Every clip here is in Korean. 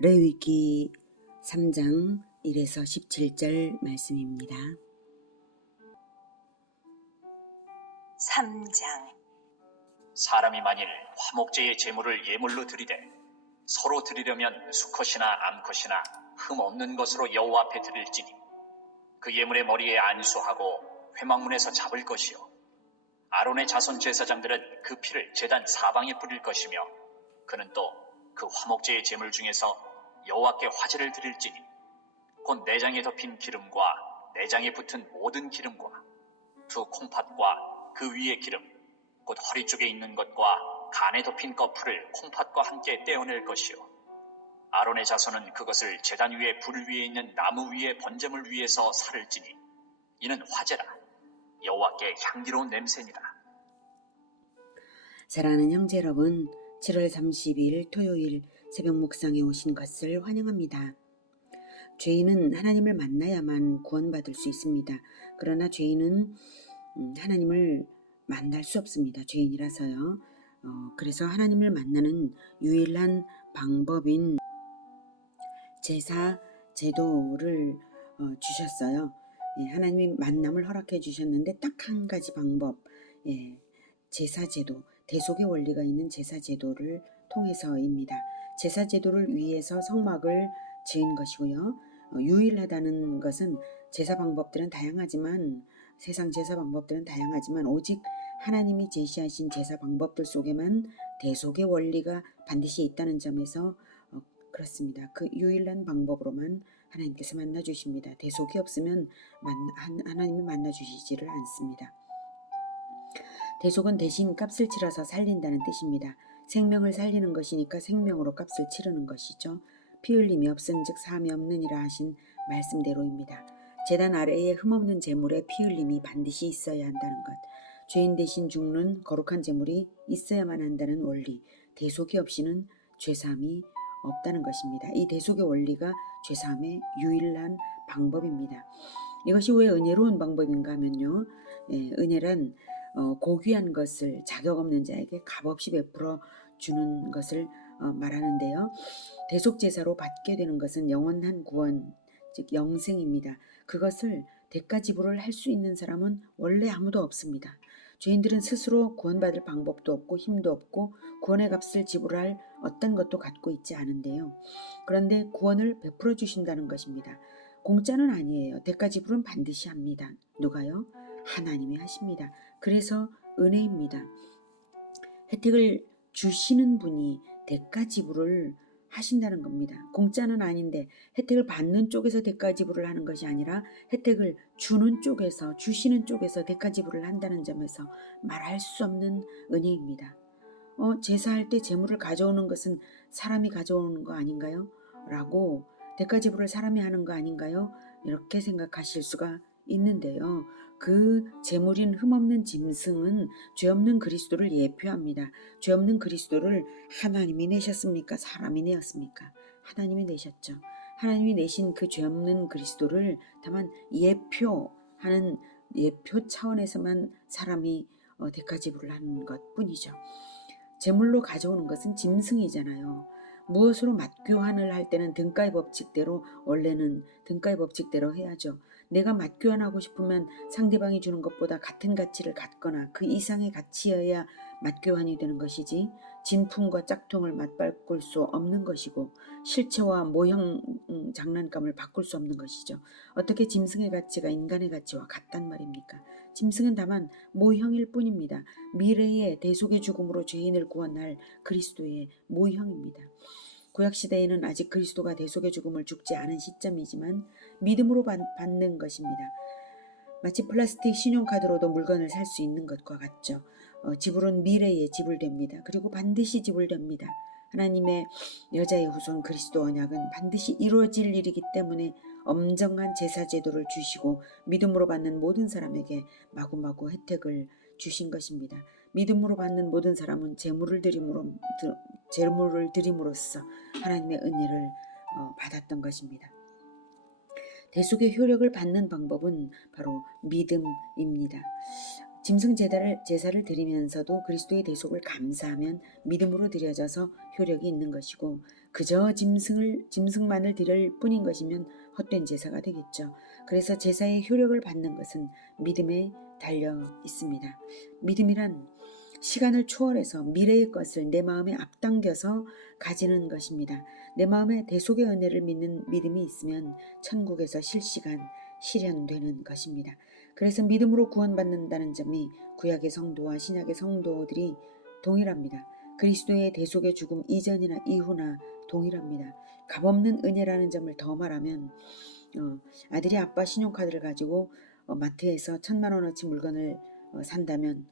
레위기 3장 1에서 17절 말씀입니다. 3장. 사람이 만일 화목제의 제물을 예물로 드리되 서로 드리려면 수컷이나 암컷이나 흠 없는 것으로 여호와 앞에 드릴지니 그 예물의 머리에 안수하고 회막문에서 잡을 것이요 아론의 자손 제사장들은 그 피를 제단 사방에 뿌릴 것이며 그는 또 그 화목제의 제물 중에서 여호와께 화제를 드릴지니 곧 내장에 덮인 기름과 내장에 붙은 모든 기름과 두 콩팥과 그 위의 기름 곧 허리 쪽에 있는 것과 간에 덮인 거풀을 콩팥과 함께 떼어낼 것이요 아론의 자손은 그것을 제단 위에 불 위에 있는 나무 위에 번제물 위에서 살을 찌니 이는 화제라 여호와께 향기로운 냄새니라. 사랑하는 형제 여러분, 7월 30일 토요일 새벽 묵상에 오신 것을 환영합니다. 죄인은 하나님을 만나야만 구원받을 수 있습니다. 그러나 죄인은 하나님을 만날 수 없습니다. 죄인이라서요. 그래서 하나님을 만나는 유일한 방법인 제사 제도를 주셨어요. 하나님이 만남을 허락해 주셨는데 딱 한 가지 방법, 제사 제도, 대속의 원리가 있는 제사 제도를 통해서입니다. 제사 제도를 위해서 성막을 지은 것이고요. 유일하다는 것은 제사 방법들은 다양하지만 세상 제사 방법들은 다양하지만 오직 하나님이 제시하신 제사 방법들 속에만 대속의 원리가 반드시 있다는 점에서 그렇습니다. 그 유일한 방법으로만 하나님께서 만나주십니다. 대속이 없으면 하나님이 만나주시지를 않습니다. 대속은 대신 값을 치러서 살린다는 뜻입니다. 생명을 살리는 것이니까 생명으로 값을 치르는 것이죠. 피 흘림이 없은즉 사함이 없느니라 하신 말씀대로입니다. 제단 아래에 흠없는 제물에 피 흘림이 반드시 있어야 한다는 것, 죄인 대신 죽는 거룩한 제물이 있어야만 한다는 원리, 대속이 없이는 죄사함이 없다는 것입니다. 이 대속의 원리가 죄사함의 유일한 방법입니다. 이것이 왜 은혜로운 방법인가 하면요, 은혜란 고귀한 것을 자격 없는 자에게 값없이 베풀어 주는 것을 말하는데요. 대속 제사로 받게 되는 것은 영원한 구원, 즉 영생입니다. 그것을 대가 지불을 할 수 있는 사람은 원래 아무도 없습니다. 죄인들은 스스로 구원받을 방법도 없고 힘도 없고 구원의 값을 지불할 어떤 것도 갖고 있지 않은데요. 그런데 구원을 베풀어 주신다는 것입니다. 공짜는 아니에요. 대가 지불은 반드시 합니다. 누가요? 하나님이 하십니다. 그래서 은혜입니다. 혜택을 주시는 분이 대가 지불을 하신다는 겁니다. 공짜는 아닌데 혜택을 받는 쪽에서 대가 지불을 하는 것이 아니라 혜택을 주는 쪽에서, 주시는 쪽에서 대가 지불을 한다는 점에서 말할 수 없는 은혜입니다. 제사할 때 제물을 가져오는 것은 사람이 가져오는 거 아닌가요? 라고, 대가 지불을 사람이 하는 거 아닌가요? 이렇게 생각하실 수가 있는데요. 그 제물인 흠없는 짐승은 죄 없는 그리스도를 예표합니다. 죄 없는 그리스도를 하나님이 내셨습니까? 사람이 내었습니까? 하나님이 내셨죠. 하나님이 내신 그 죄 없는 그리스도를 다만 예표하는, 예표 차원에서만 사람이 대가 지불을 하는 것 뿐이죠. 제물로 가져오는 것은 짐승이잖아요. 무엇으로 맞교환을 할 때는 등가의 법칙대로, 원래는 등가의 법칙대로 해야죠. 내가 맞교환하고 싶으면 상대방이 주는 것보다 같은 가치를 갖거나 그 이상의 가치여야 맞교환이 되는 것이지, 진품과 짝퉁을 맞바꿀 수 없는 것이고 실체와 모형 장난감을 바꿀 수 없는 것이죠. 어떻게 짐승의 가치가 인간의 가치와 같단 말입니까? 짐승은 다만 모형일 뿐입니다. 미래의 대속의 죽음으로 죄인을 구원할 그리스도의 모형입니다. 구약시대에는 아직 그리스도가 대속의 죽음을 죽지 않은 시점이지만 믿음으로 받는 것입니다. 마치 플라스틱 신용카드로도 물건을 살 수 있는 것과 같죠. 지불은 미래에 지불됩니다. 그리고 반드시 지불됩니다. 하나님의 여자의 후손 그리스도 언약은 반드시 이루어질 일이기 때문에 엄정한 제사 제도를 주시고 믿음으로 받는 모든 사람에게 마구마구 혜택을 주신 것입니다. 믿음으로 받는 모든 사람은 제물을 드림으로써 하나님의 은혜를 받았던 것입니다. 대속의 효력을 받는 방법은 바로 믿음입니다. 짐승 제사를 드리면서도 그리스도의 대속을 감사하면 믿음으로 드려져서 효력이 있는 것이고, 그저 짐승만을 드릴 뿐인 것이면 헛된 제사가 되겠죠. 그래서 제사의 효력을 받는 것은 믿음에 달려 있습니다. 믿음이란 시간을 초월해서 미래의 것을 내 마음에 앞당겨서 가지는 것입니다. 내 마음에 대속의 은혜를 믿는 믿음이 있으면 천국에서 실시간 실현되는 것입니다. 그래서 믿음으로 구원받는다는 점이 구약의 성도와 신약의 성도들이 동일합니다. 그리스도의 대속의 죽음 이전이나 이후나 동일합니다. 값없는 은혜라는 점을 더 말하면 아들이 아빠 신용카드를 가지고 마트에서 1,000만 원어치 물건을 산다면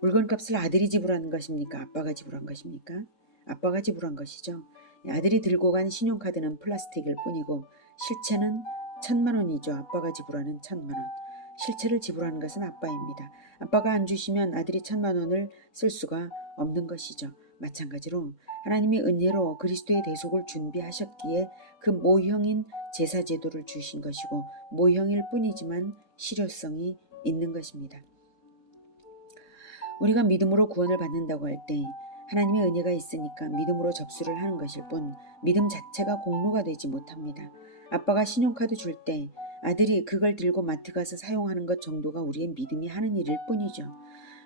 물건값을 아들이 지불하는 것입니까? 아빠가 지불한 것입니까? 아빠가 지불한 것이죠. 아들이 들고 간 신용카드는 플라스틱일 뿐이고 실체는 1,000만 원이죠. 아빠가 지불하는 1,000만 원. 실체를 지불하는 것은 아빠입니다. 아빠가 안 주시면 아들이 1,000만 원을 쓸 수가 없는 것이죠. 마찬가지로 하나님이 은혜로 그리스도의 대속을 준비하셨기에 그 모형인 제사 제도를 주신 것이고, 모형일 뿐이지만 실효성이 있는 것입니다. 우리가 믿음으로 구원을 받는다고 할 때 하나님의 은혜가 있으니까 믿음으로 접수를 하는 것일 뿐 믿음 자체가 공로가 되지 못합니다. 아빠가 신용카드 줄 때 아들이 그걸 들고 마트 가서 사용하는 것 정도가 우리의 믿음이 하는 일일 뿐이죠.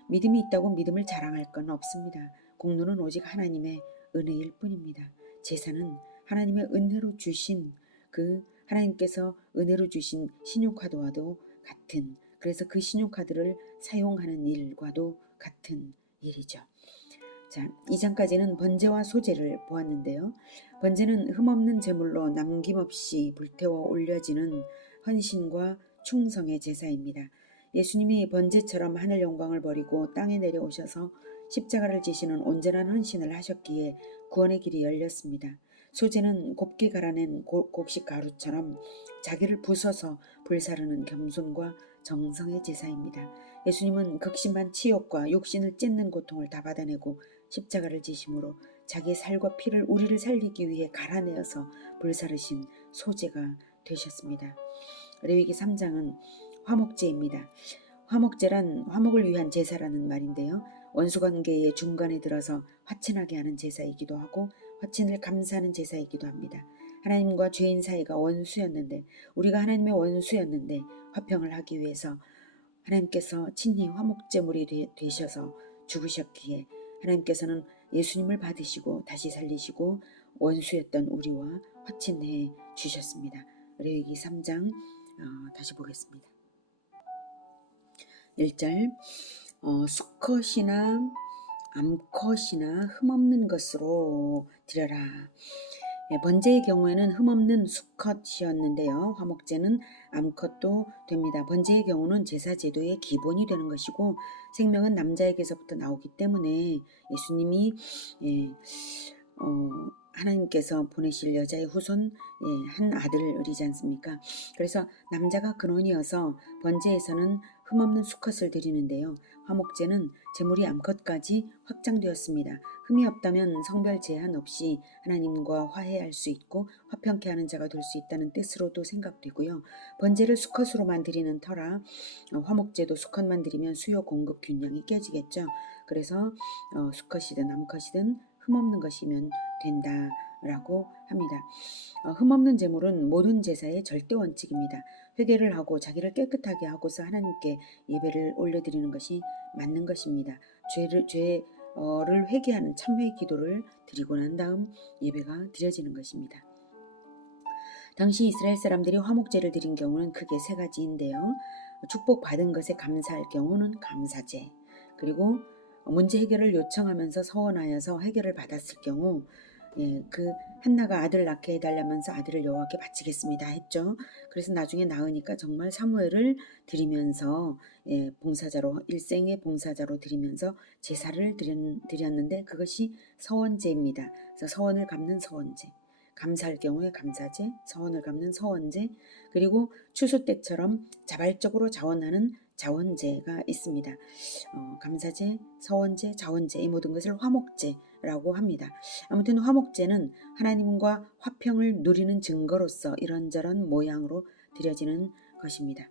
믿음이 있다고 믿음을 자랑할 건 없습니다. 공로는 오직 하나님의 은혜일 뿐입니다. 제사는 하나님의 은혜로 주신 하나님께서 은혜로 주신 신용카드와도 같은, 그래서 그 신용카드를 사용하는 일과도 같은 일이죠. 자, 2장까지는 번제와 소제를 보았는데요. 번제는 흠없는 제물로 남김없이 불태워 올려지는 헌신과 충성의 제사입니다. 예수님이 번제처럼 하늘 영광을 버리고 땅에 내려오셔서 십자가를 지시는 온전한 헌신을 하셨기에 구원의 길이 열렸습니다. 소제는 곱게 갈아낸 곡식 가루처럼 자기를 부숴서 불사르는 겸손과 정성의 제사입니다. 예수님은 극심한 치욕과 육신을 찢는 고통을 다 받아내고 십자가를 지심으로 자기의 살과 피를 우리를 살리기 위해 갈아내어서 불사르신 소제가 되셨습니다. 레위기 3장은 화목제입니다. 화목제란 화목을 위한 제사라는 말인데요. 원수관계의 중간에 들어서 화친하게 하는 제사이기도 하고 화친을 감사하는 제사이기도 합니다. 하나님과 죄인 사이가 원수였는데, 우리가 하나님의 원수였는데 화평을 하기 위해서 하나님께서 친히 화목제물이 되셔서 죽으셨기에 하나님께서는 예수님을 받으시고 다시 살리시고 원수였던 우리와 화친해 주셨습니다. 레위기 3장 다시 보겠습니다. 1절 수컷이나 암컷이나 흠없는 것으로 드려라. 번제의 경우에는 흠없는 수컷이었는데요. 화목제는 암컷도 됩니다. 번제의 경우는 제사 제도의 기본이 되는 것이고, 생명은 남자에게서부터 나오기 때문에 예수님이 하나님께서 보내실 여자의 후손 한 아들이지 않습니까? 그래서 남자가 근원이어서 번제에서는 흠없는 수컷을 드리는데요. 화목제는 제물이 암컷까지 확장되었습니다. 흠이 없다면 성별 제한 없이 하나님과 화해할 수 있고 화평케 하는 자가 될 수 있다는 뜻으로도 생각되고요. 번제를 수컷으로만 드리는 터라 화목제도 수컷만 드리면 수요 공급 균형이 깨지겠죠. 그래서 수컷이든 암컷이든 흠없는 것이면 된다라고 합니다. 흠없는 제물은 모든 제사의 절대 원칙입니다. 회개를 하고 자기를 깨끗하게 하고서 하나님께 예배를 올려드리는 것이 맞는 것입니다. 죄를 회개하는 참회 기도를 드리고 난 다음 예배가 드려지는 것입니다. 당시 이스라엘 사람들이 화목제를 드린 경우는 크게 세 가지인데요. 축복받은 것에 감사할 경우는 감사제, 그리고 문제 해결을 요청하면서 서원하여서 해결을 받았을 경우 그 한나가 아들 낳게 해달라면서 아들을 여호와께 바치겠습니다 했죠. 그래서 나중에 낳으니까 정말 사무엘을 드리면서 봉사자로, 일생의 봉사자로 드리면서 제사를 드렸는데 그것이 서원제입니다. 그래서 서원을 갚는 서원제, 감사할 경우에 감사제, 서원을 갚는 서원제, 그리고 추수 때처럼 자발적으로 자원하는 자원제가 있습니다. 감사제, 서원제, 자원제, 이 모든 것을 화목제라고 합니다. 아무튼 화목제는 하나님과 화평을 누리는 증거로서 이런저런 모양으로 드려지는 것입니다.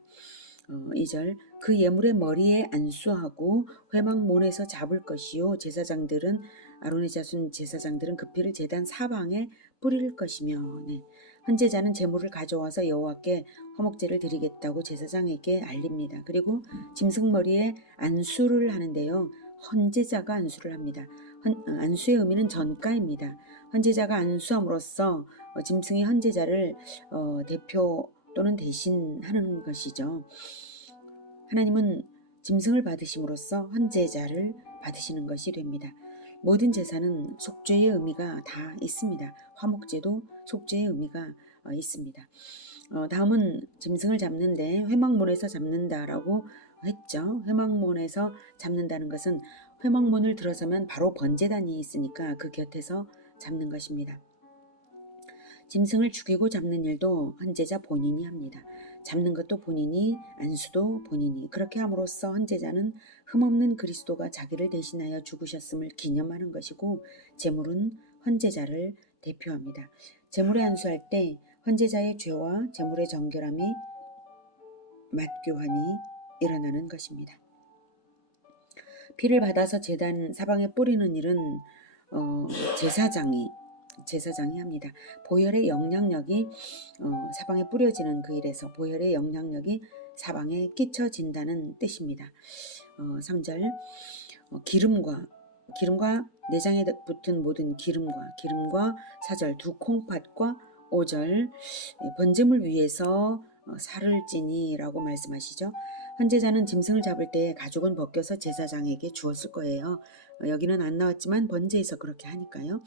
2절 그 예물의 머리에 안수하고 회막문에서 잡을 것이요 제사장들은 아론의 자손 제사장들은 그 피를 제단 사방에 뿌릴 것이며 네. 헌제자는 제물을 가져와서 여호와께 화목제를 드리겠다고 제사장에게 알립니다. 그리고 짐승머리에 안수를 하는데요. 헌제자가 안수를 합니다. 안수의 의미는 전가입니다. 헌제자가 안수함으로써 짐승이 헌제자를 대표 또는 대신하는 것이죠. 하나님은 짐승을 받으심으로써 헌제자를 받으시는 것이 됩니다. 모든 제사는 속죄의 의미가 다 있습니다. 화목제도 속죄의 의미가 있습니다. 다음은 짐승을 잡는데 회막문에서 잡는다라고 했죠. 회막문에서 잡는다는 것은 회막문을 들어서면 바로 번제단이 있으니까 그 곁에서 잡는 것입니다. 짐승을 죽이고 잡는 일도 헌제자 본인이 합니다. 잡는 것도 본인이, 안수도 본인이. 그렇게 함으로써 헌제자는 흠없는 그리스도가 자기를 대신하여 죽으셨음을 기념하는 것이고 제물은 헌제자를 대표합니다. 제물에 안수할 때 헌제자의 죄와 제물의 정결함이 맞교환이 일어나는 것입니다. 피를 받아서 제단 사방에 뿌리는 일은 제사장이 합니다. 보혈의 영향력이 사방에 뿌려지는 그 일에서 보혈의 영향력이 사방에 끼쳐진다는 뜻입니다. 3절 기름과 내장에 붙은 모든 기름과 4절 두 콩팥과 5절 번제물 위에서 살을 찌니라고 말씀하시죠. 헌제자는 짐승을 잡을 때 가죽은 벗겨서 제사장에게 주었을 거예요. 여기는 안 나왔지만 번제에서 그렇게 하니까요.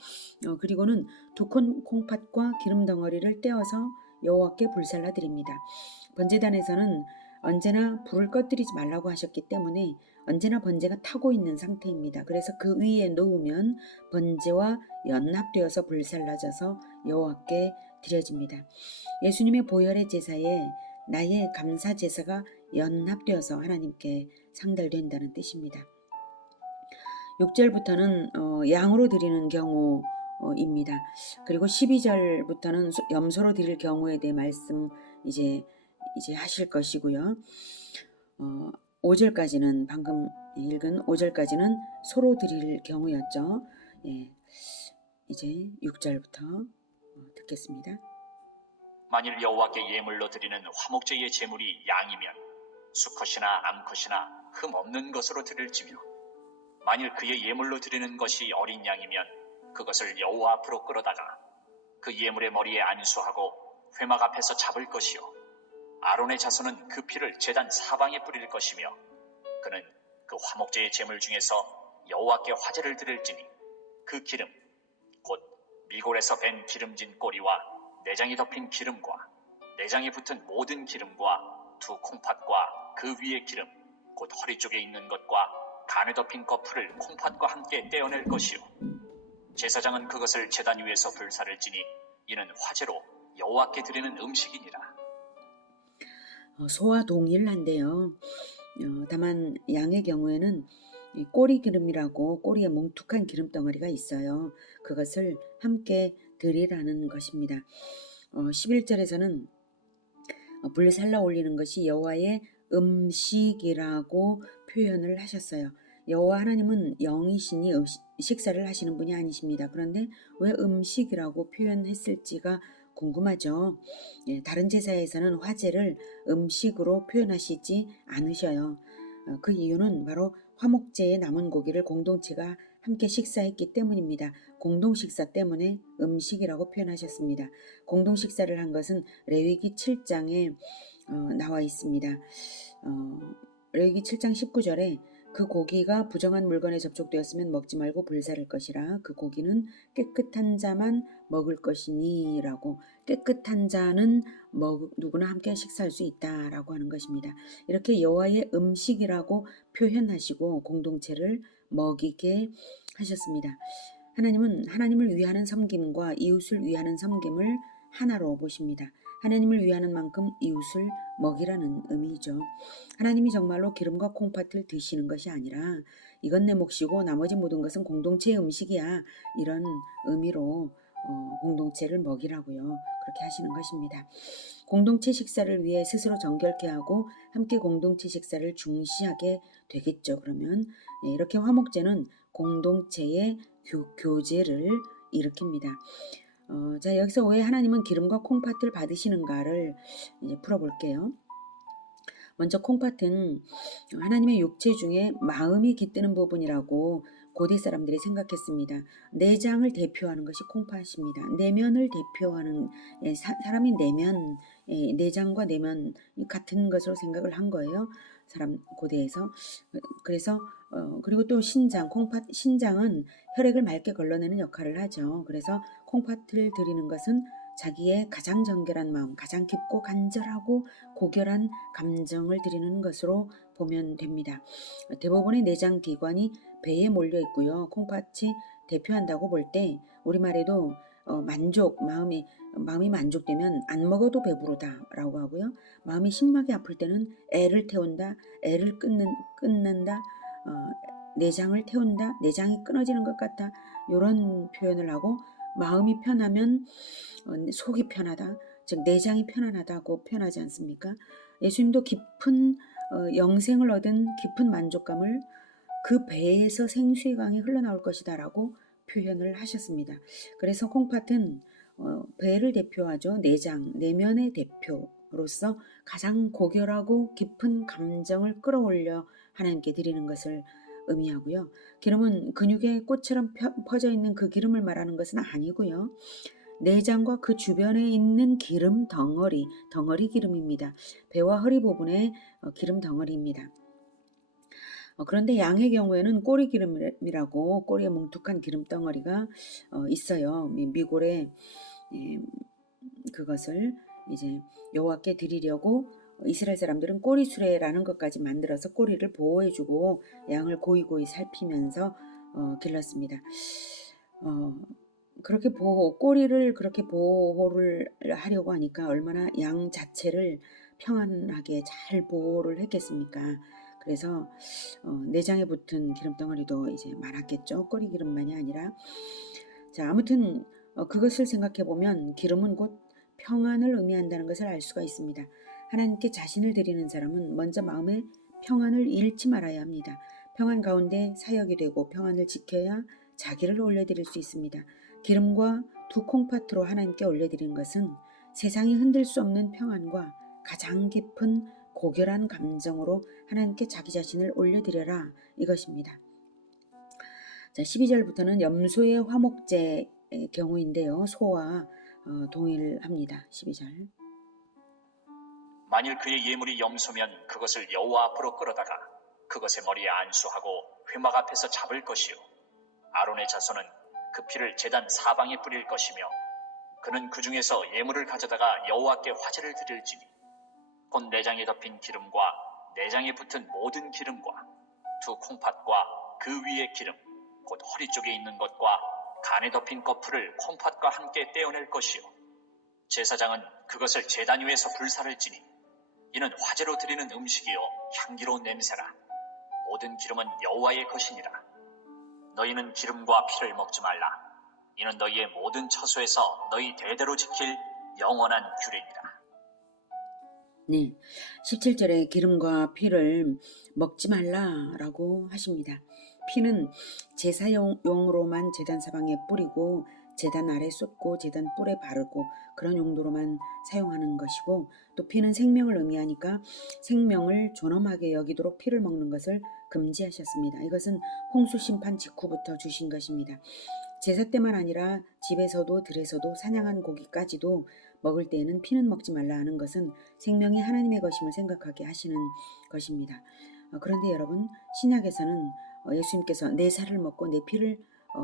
그리고는 두 콩팥과 기름 덩어리를 떼어서 여호와께 불살라 드립니다. 번제단에서는 언제나 불을 꺼뜨리지 말라고 하셨기 때문에 언제나 번제가 타고 있는 상태입니다. 그래서 그 위에 놓으면 번제와 연합되어서 불살라져서 여호와께 드려집니다. 예수님의 보혈의 제사에 나의 감사 제사가 연합되어서 하나님께 상달된다는 뜻입니다. 6절부터는 양으로 드리는 경우입니다. 그리고 12절부터는 염소로 드릴 경우에 대해 말씀 이제 하실 것이고요. 5절까지는 방금 읽은 5절까지는 소로 드릴 경우였죠. 예, 이제 6절부터 듣겠습니다. 만일 여호와께 예물로 드리는 화목제의 제물이 양이면 수컷이나 암컷이나 흠 없는 것으로 드릴지며 만일 그의 예물로 드리는 것이 어린 양이면 그것을 여호와 앞으로 끌어다가 그 예물의 머리에 안수하고 회막 앞에서 잡을 것이요 아론의 자손은 그 피를 제단 사방에 뿌릴 것이며 그는 그 화목제의 제물 중에서 여호와께 화제를 드릴지니 그 기름 곧 미골에서 밴 기름진 꼬리와 내장이 덮인 기름과 내장에 붙은 모든 기름과 두 콩팥과 그 위의 기름 곧 허리 쪽에 있는 것과 간에 덮인 거풀을 콩팥과 함께 떼어낼 것이요 제사장은 그것을 제단 위에서 불사를 지니 이는 화제로 여호와께 드리는 음식이니라. 소와 동일한데요. 다만 양의 경우에는 꼬리 기름이라고 꼬리에 뭉툭한 기름덩어리가 있어요. 그것을 함께 드리라는 것입니다. 11절에서는 불살라 올리는 것이 여호와의 음식이라고 표현을 하셨어요. 여호와 하나님은 영이시니 식사를 하시는 분이 아니십니다. 그런데 왜 음식이라고 표현했을지가 궁금하죠. 예, 다른 제사에서는 화제를 음식으로 표현하시지 않으셔요. 그 이유는 바로 화목제의 남은 고기를 공동체가 함께 식사했기 때문입니다. 공동식사 때문에 음식이라고 표현하셨습니다. 공동식사를 한 것은 레위기 7장에 나와 있습니다. 레위기 7장 19절에 그 고기가 부정한 물건에 접촉되었으면 먹지 말고 불사를 것이라 그 고기는 깨끗한 자만 먹을 것이니 라고 깨끗한 자는 누구나 함께 식사할 수 있다라고 하는 것입니다. 이렇게 여호와의 음식이라고 표현하시고 공동체를 먹이게 하셨습니다. 하나님은 하나님을 위하는 섬김과 이웃을 위하는 섬김을 하나로 보십니다. 하나님을 위하는 만큼 이웃을 먹이라는 의미죠. 하나님이 정말로 기름과 콩팥을 드시는 것이 아니라 이건 내 몫이고 나머지 모든 것은 공동체의 음식이야 이런 의미로 공동체를 먹이라고요. 그렇게 하시는 것입니다. 공동체 식사를 위해 스스로 정결케 하고 함께 공동체 식사를 중시하게 되겠죠. 그러면 이렇게 화목제는 공동체의 교제를 일으킵니다. 자, 여기서 왜 하나님은 기름과 콩팥을 받으시는가를 이제 풀어볼게요. 먼저 콩팥은 하나님의 육체 중에 마음이 깃드는 부분이라고 고대 사람들이 생각했습니다. 내장을 대표하는 것이 콩팥입니다. 내면을 대표하는 사람이 내면, 내장과 내면 같은 것으로 생각을 한 거예요. 사람 고대에서. 그래서 그리고 또 신장, 콩팥 신장은 혈액을 맑게 걸러내는 역할을 하죠. 그래서 콩팥을 드리는 것은 자기의 가장 정결한 마음, 가장 깊고 간절하고 고결한 감정을 드리는 것으로 보면 됩니다. 대부분의 내장 기관이 배에 몰려 있고요. 콩팥이 대표한다고 볼 때 우리말에도 만족, 마음이 만족되면 안 먹어도 배부르다라고 하고요. 마음이 심하게 아플 때는 애를 태운다, 애를 끊는다, 내장을 태운다, 내장이 끊어지는 것 같다, 이런 표현을 하고, 마음이 편하면 속이 편하다, 즉 내장이 편안하다고 표현하지 않습니까? 예수님도 깊은 영생을 얻은 깊은 만족감을 그 배에서 생수의 강이 흘러나올 것이다 라고 표현을 하셨습니다. 그래서 콩팥은 배를 대표하죠. 내장, 내면의 대표로서 가장 고결하고 깊은 감정을 끌어올려 하나님께 드리는 것을 의미하고요. 기름은 근육에 꽃처럼 퍼져 있는 그 기름을 말하는 것은 아니고요. 내장과 그 주변에 있는 기름 덩어리 기름입니다. 배와 허리 부분의 기름 덩어리입니다. 그런데 양의 경우에는 꼬리 기름이라고 꼬리에 뭉툭한 기름 덩어리가 있어요. 미골에 그것을 이제 여호와께 드리려고 이스라엘 사람들은 꼬리 수레라는 것까지 만들어서 꼬리를 보호해주고 양을 고이고이 살피면서 길렀습니다. 그렇게 꼬리를 그렇게 보호를 하려고 하니까 얼마나 양 자체를 평안하게 잘 보호를 했겠습니까? 그래서 내장에 붙은 기름덩어리도 이제 많았겠죠. 꼬리 기름만이 아니라. 자, 아무튼 그것을 생각해 보면 기름은 곧 평안을 의미한다는 것을 알 수가 있습니다. 하나님께 자신을 드리는 사람은 먼저 마음의 평안을 잃지 말아야 합니다. 평안 가운데 사역이 되고 평안을 지켜야 자기를 올려드릴 수 있습니다. 기름과 두 콩팥으로 하나님께 올려드리는 것은 세상이 흔들 수 없는 평안과 가장 깊은 고결한 감정으로 하나님께 자기 자신을 올려드려라, 이것입니다. 자, 12절부터는 염소의 화목제의 경우인데요. 소와 동일합니다. 12절. 만일 그의 예물이 염소면 그것을 여호와 앞으로 끌어다가 그것의 머리에 안수하고 회막 앞에서 잡을 것이요 아론의 자손은 그 피를 제단 사방에 뿌릴 것이며 그는 그 중에서 예물을 가져다가 여호와께 화제를 드릴지니 곧 내장에 덮인 기름과 내장에 붙은 모든 기름과 두 콩팥과 그 위의 기름 곧 허리 쪽에 있는 것과 간에 덮인 거풀을 콩팥과 함께 떼어낼 것이요 제사장은 그것을 제단 위에서 불사를 지니 이는 화제로 드리는 음식이요 향기로운 냄새라. 모든 기름은 여호와의 것이니라. 너희는 기름과 피를 먹지 말라. 이는 너희의 모든 처소에서 너희 대대로 지킬 영원한 규례니라. 네, 17절에 기름과 피를 먹지 말라라고 하십니다. 피는 제사용으로만 제단 사방에 뿌리고 제단 아래 쏟고 제단 뿔에 바르고 그런 용도로만 사용하는 것이고, 또 피는 생명을 의미하니까 생명을 존엄하게 여기도록 피를 먹는 것을 금지하셨습니다. 이것은 홍수 심판 직후부터 주신 것입니다. 제사 때만 아니라 집에서도 들에서도 사냥한 고기까지도 먹을 때에는 피는 먹지 말라 하는 것은 생명이 하나님의 것임을 생각하게 하시는 것입니다. 그런데 여러분, 신약에서는 예수님께서 내 살을 먹고 내 피를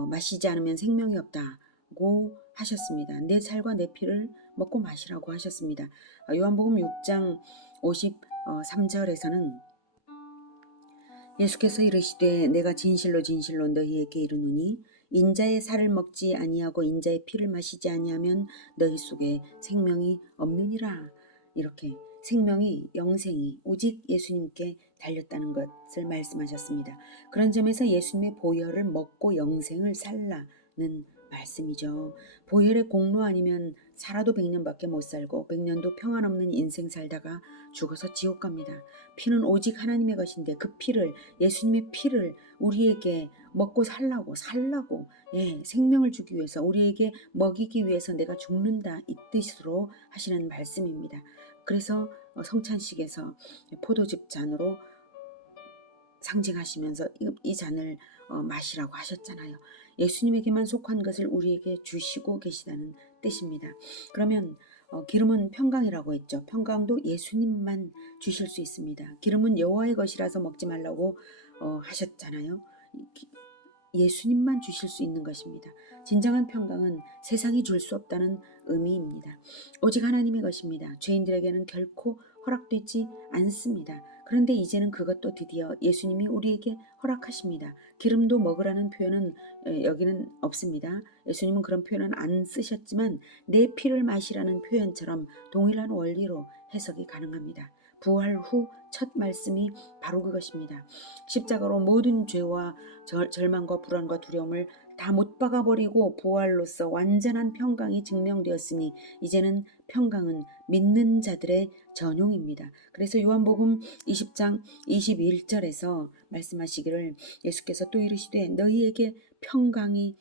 마시지 않으면 생명이 없다고 하셨습니다. 내 살과 내 피를 먹고 마시라고 하셨습니다. 요한복음 6장 53절에서는 예수께서 이르시되 내가 진실로 진실로 너희에게 이르노니 인자의 살을 먹지 아니하고 인자의 피를 마시지 아니하면 너희 속에 생명이 없느니라. 이렇게 생명이, 영생이 오직 예수님께 달렸다는 것을 말씀하셨습니다. 그런 점에서 예수님의 보혈을 먹고 영생을 살라는 말씀이죠. 보혈의 공로 아니면 살아도 100년밖에 못 살고 100년도 평안 없는 인생 살다가 죽어서 지옥 갑니다. 피는 오직 하나님의 것인데 그 피를, 예수님의 피를 우리에게 먹고 살라고 생명을 주기 위해서, 우리에게 먹이기 위해서 내가 죽는다, 이 뜻으로 하시는 말씀입니다. 그래서 성찬식에서 포도즙 잔으로 상징하시면서 이 잔을 마시라고 하셨잖아요. 예수님에게만 속한 것을 우리에게 주시고 계시다는 뜻입니다. 그러면 기름은 평강이라고 했죠. 평강도 예수님만 주실 수 있습니다. 기름은 여호와의 것이라서 먹지 말라고 하셨잖아요. 예수님만 주실 수 있는 것입니다. 진정한 평강은 세상이 줄 수 없다는 의미입니다. 오직 하나님의 것입니다. 죄인들에게는 결코 허락되지 않습니다. 그런데 이제는 그것도 드디어 예수님이 우리에게 허락하십니다. 기름도 먹으라는 표현은 여기는 없습니다. 예수님은 그런 표현은 안 쓰셨지만 내 피를 마시라는 표현처럼 동일한 원리로 해석이 가능합니다. 부활 후 첫 말씀이 바로 그것입니다. 십자가로 모든 죄와 절망과 불안과 두려움을 다 못 박아버리고 부활로서 완전한 평강이 증명되었으니 이제는 평강은 믿는 자들의 전용입니다. 그래서 요한복음 20장 21절에서 말씀하시기를, 예수께서 또 이르시되 너희에게 평강이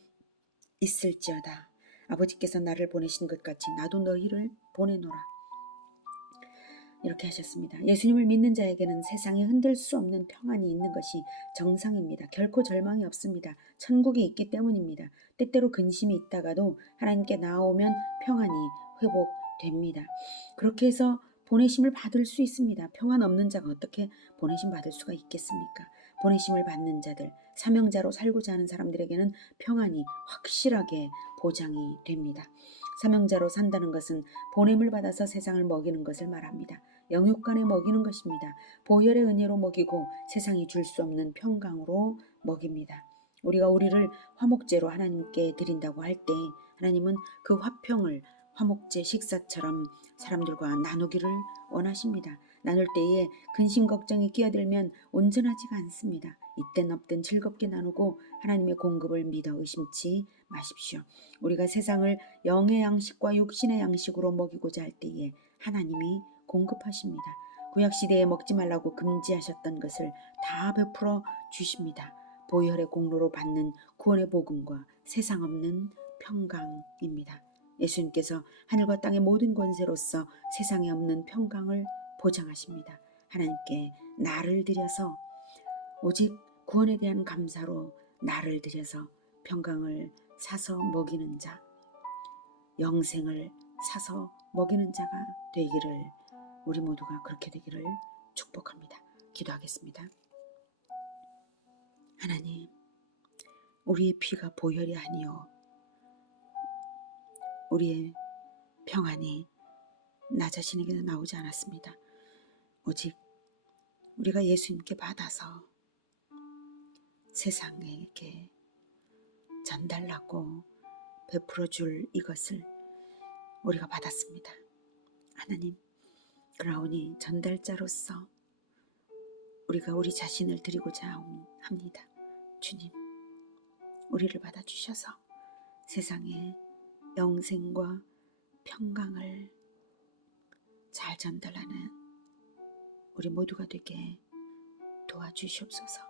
있을지어다. 아버지께서 나를 보내신 것 같이 나도 너희를 보내노라. 이렇게 하셨습니다. 예수님을 믿는 자에게는 세상에 흔들 수 없는 평안이 있는 것이 정상입니다. 결코 절망이 없습니다. 천국이 있기 때문입니다. 때때로 근심이 있다가도 하나님께 나아오면 평안이 회복됩니다. 그렇게 해서 보내심을 받을 수 있습니다. 평안 없는 자가 어떻게 보내심 받을 수가 있겠습니까? 보내심을 받는 자들, 사명자로 살고자 하는 사람들에게는 평안이 확실하게 보장이 됩니다. 사명자로 산다는 것은 보냄을 받아서 세상을 먹이는 것을 말합니다. 영육간에 먹이는 것입니다. 보혈의 은혜로 먹이고 세상이 줄 수 없는 평강으로 먹입니다. 우리가 우리를 화목제로 하나님께 드린다고 할 때 하나님은 그 화평을 화목제 식사처럼 사람들과 나누기를 원하십니다. 나눌 때에 근심 걱정이 끼어들면 온전하지가 않습니다. 있든 없든 즐겁게 나누고 하나님의 공급을 믿어 의심치 마십시오. 우리가 세상을 영의 양식과 육신의 양식으로 먹이고자 할 때에 하나님이 공급하십니다. 구약시대에 먹지 말라고 금지하셨던 것을 다 베풀어 주십니다. 보혈의 공로로 받는 구원의 복음과 세상 없는 평강입니다. 예수님께서 하늘과 땅의 모든 권세로서 세상에 없는 평강을 보장하십니다. 하나님께 나를 드려서, 오직 구원에 대한 감사로 나를 드려서 평강을 사서 먹이는 자, 영생을 사서 먹이는 자가 되기를, 우리 모두가 그렇게 되기를 축복합니다. 기도하겠습니다. 하나님, 우리의 피가 보혈이 아니요 우리의 평안이 나 자신에게서 나오지 않았습니다. 오직 우리가 예수님께 받아서 세상에게 전달하고 베풀어 줄 이것을 우리가 받았습니다. 하나님, 그러니 전달자로서 우리가 우리 자신을 드리고자 합니다. 주님, 우리를 받아주셔서 세상에 영생과 평강을 잘 전달하는 우리 모두가 되게 도와주시옵소서.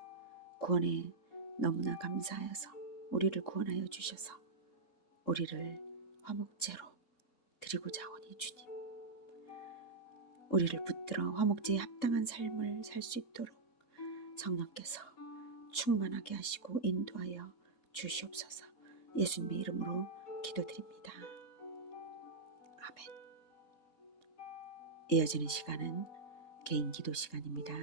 구원에 너무나 감사하여서 우리를 구원하여 주셔서 우리를 화목제로 드리고자 하오니 주님, 우리를 붙들어 화목제에 합당한 삶을 살 수 있도록 성령께서 충만하게 하시고 인도하여 주시옵소서. 예수님의 이름으로 기도드립니다. 아멘. 이어지는 시간은 개인 기도 시간입니다.